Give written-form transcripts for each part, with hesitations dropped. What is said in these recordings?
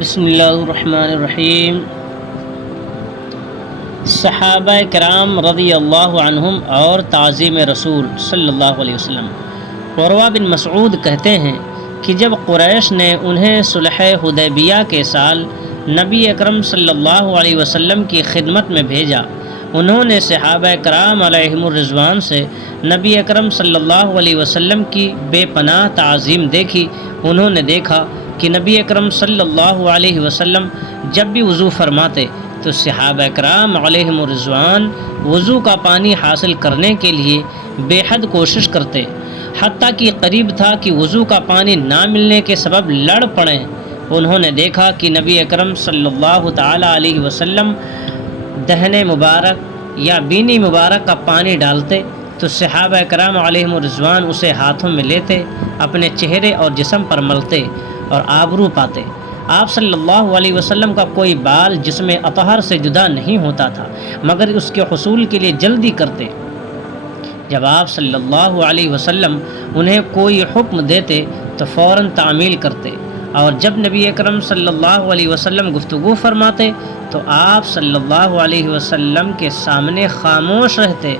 بسم اللہ الرحمن الرحیم۔ صحابہ کرام رضی اللہ عنہم اور تعظیم رسول صلی اللہ علیہ وسلم۔ عروہ بن مسعود کہتے ہیں کہ جب قریش نے انہیں صلح حدیبیہ کے سال نبی اکرم صلی اللہ علیہ وسلم کی خدمت میں بھیجا، انہوں نے صحابہ کرام علیہم الرضوان سے نبی اکرم صلی اللہ علیہ وسلم کی بے پناہ تعظیم دیکھی۔ انہوں نے دیکھا کہ نبی اکرم صلی اللہ علیہ وسلم جب بھی وضو فرماتے تو صحابہ کرام علیہم الرضوان وضو کا پانی حاصل کرنے کے لیے بے حد کوشش کرتے، حتیٰ کہ قریب تھا کہ وضو کا پانی نہ ملنے کے سبب لڑ پڑیں۔ انہوں نے دیکھا کہ نبی اکرم صلی اللہ تعالی علیہ وسلم دہنے مبارک یا بینی مبارک کا پانی ڈالتے تو صحابہ کرام علیہم الرضوان اسے ہاتھوں میں لیتے، اپنے چہرے اور جسم پر ملتے اور آبرو پاتے۔ آپ صلی اللہ علیہ وسلم کا کوئی بال جسم اطہر سے جدا نہیں ہوتا تھا، مگر اس کے حصول کے لیے جلدی کرتے۔ جب آپ صلی اللہ علیہ وسلم انہیں کوئی حکم دیتے تو فوراً تعمیل کرتے، اور جب نبی اکرم صلی اللہ علیہ وسلم گفتگو فرماتے تو آپ صلی اللہ علیہ وسلم کے سامنے خاموش رہتے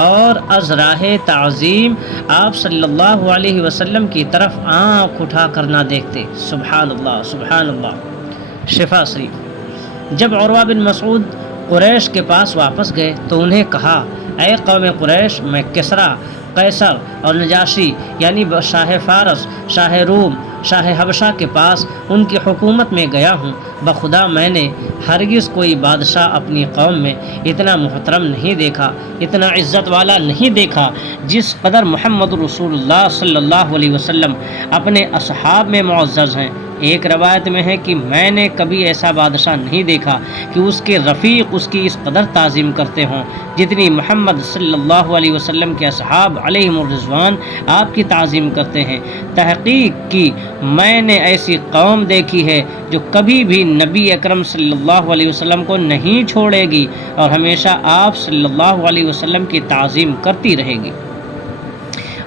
اور از راہ تعظیم آپ صلی اللہ علیہ وسلم کی طرف آنکھ اٹھا کر نہ دیکھتے۔ سبحان اللہ سبحان اللہ۔ شفا شریف۔ جب عروہ بن مسعود قریش کے پاس واپس گئے تو انہیں کہا، اے قوم قریش، میں کسریٰ، قیصر اور نجاشی یعنی شاہ فارس، شاہ روم، شاہ حبشہ کے پاس ان کی حکومت میں گیا ہوں۔ بخدا میں نے ہرگز کوئی بادشاہ اپنی قوم میں اتنا محترم نہیں دیکھا، اتنا عزت والا نہیں دیکھا جس قدر محمد رسول اللہ صلی اللہ علیہ وسلم اپنے اصحاب میں معزز ہیں۔ ایک روایت میں ہے کہ میں نے کبھی ایسا بادشاہ نہیں دیکھا کہ اس کے رفیق اس کی اس قدر تعظیم کرتے ہوں جتنی محمد صلی اللہ علیہ وسلم کے اصحاب علیہم الرضوان آپ کی تعظیم کرتے ہیں۔ تحقیق کی میں نے ایسی قوم دیکھی ہے جو کبھی بھی نبی اکرم صلی اللہ علیہ وسلم کو نہیں چھوڑے گی اور ہمیشہ آپ صلی اللہ علیہ وسلم کی تعظیم کرتی رہے گی۔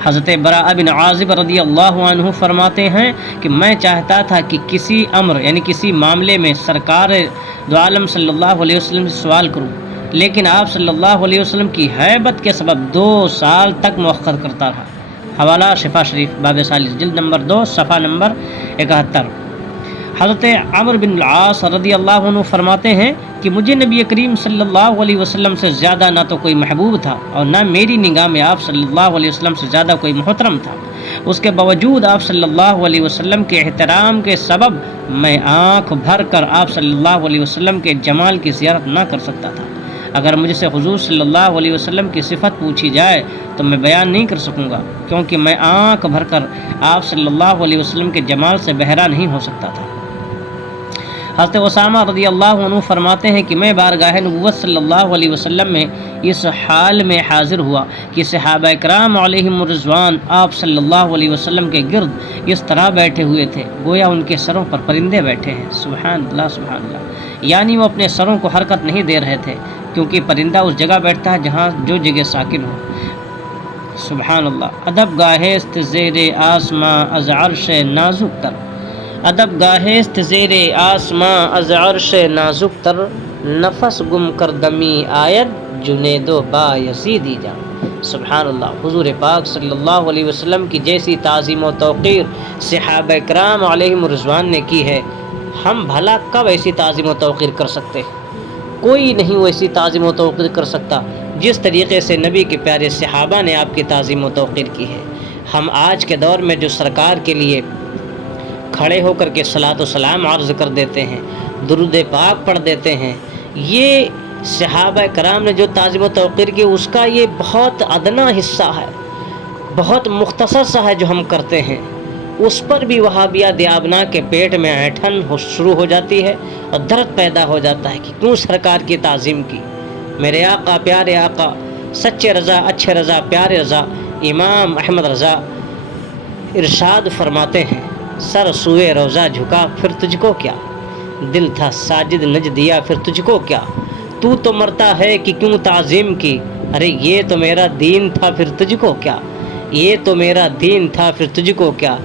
حضرت براء بن عازب رضی اللہ عنہ فرماتے ہیں کہ میں چاہتا تھا کہ کسی امر یعنی کسی معاملے میں سرکار دو عالم صلی اللہ علیہ وسلم سے سوال کروں، لیکن آپ صلی اللہ علیہ وسلم کی ہیبت کے سبب 2 سال تک مؤخر کرتا رہا۔ حوالہ شفا شریف باب 40 جلد نمبر 2 صفحہ نمبر 71۔ حضرت عمرو بن العاص رضی اللہ عنہ فرماتے ہیں کہ مجھے نبی کریم صلی اللہ علیہ وسلم سے زیادہ نہ تو کوئی محبوب تھا اور نہ میری نگاہ میں آپ صلی اللہ علیہ وسلم سے زیادہ کوئی محترم تھا۔ اس کے باوجود آپ صلی اللہ علیہ وسلم کے احترام کے سبب میں آنکھ بھر کر آپ صلی اللہ علیہ وسلم کے جمال کی زیارت نہ کر سکتا تھا۔ اگر مجھ سے حضور صلی اللہ علیہ وسلم کی صفت پوچھی جائے تو میں بیان نہیں کر سکوں گا، کیونکہ میں آنکھ بھر کر آپ صلی اللہ علیہ وسلم کے جمال سے بہرا نہیں ہو سکتا تھا۔ حضرت اسامہ رضی اللہ عنہ فرماتے ہیں کہ میں بارگاہ نبوت صلی اللہ علیہ وسلم میں اس حال میں حاضر ہوا کہ صحابہ کرام علیہم الرضوان آپ صلی اللہ علیہ وسلم کے گرد اس طرح بیٹھے ہوئے تھے گویا ان کے سروں پر پرندے بیٹھے ہیں۔ سبحان اللہ سبحان اللہ۔ یعنی وہ اپنے سروں کو حرکت نہیں دے رہے تھے، کیونکہ پرندہ اس جگہ بیٹھتا ہے جہاں جو جگہ ساکن ہو۔ سبحان اللہ۔ ادب گاہست زیر آسماں از عرش نازک تر، ادب گاہست زیر آسماں از عرش نازک تر، نفس گم کر دمی آید جنید و بایزیدی جا۔ سبحان اللہ۔ حضور پاک صلی اللہ علیہ وسلم کی جیسی تعظیم و توقیر صحابہ کرام علیہم الرضوان نے کی ہے، ہم بھلا کب ایسی تعظیم و توقیر کر سکتے؟ کوئی نہیں ویسی تعظیم و توقیر کر سکتا جس طریقے سے نبی کے پیارے صحابہ نے آپ کی تعظیم و توقیر کی ہے۔ ہم آج کے دور میں جو سرکار کے لیے کھڑے ہو کر کے صلاۃ و سلام عرض کر دیتے ہیں، درود پاک پڑھ دیتے ہیں، یہ صحابہ کرام نے جو تعظیم و توقیر کی اس کا یہ بہت ادنا حصہ ہے، بہت مختصر سا ہے جو ہم کرتے ہیں۔ اس پر بھی وہابیہ دیابنا کے پیٹ میں اینٹھن شروع ہو جاتی ہے اور درد پیدا ہو جاتا ہے کہ کیوں سرکار کی تعظیم کی۔ میرے آقا پیارے آقا سچے رضا اچھے رضا پیارے رضا امام احمد رضا ارشاد فرماتے ہیں، سر سوئے روضہ جھکا پھر تجھ کو کیا، دل تھا ساجد نج دیا پھر تجھ کو کیا، تو مرتا ہے کہ کیوں تعظیم کی، ارے یہ تو میرا دین تھا پھر تجھ کو کیا، یہ تو میرا دین تھا پھر تجھ کو کیا،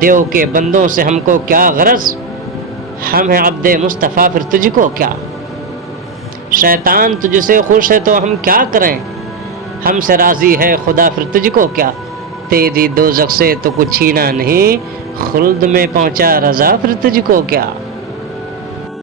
دیو کے بندوں سے ہم کو کیا غرض، ہم ہیں عبد مصطفیٰ پھر تجھ کو کیا، شیطان تجھ سے خوش ہے تو ہم کیا کریں، ہم سے راضی ہے خدا پھر تجھ کو کیا، تیری دوزخ سے تو کچھ چھینا نہیں، خلد میں پہنچا رضا پھر تجھ کو کیا۔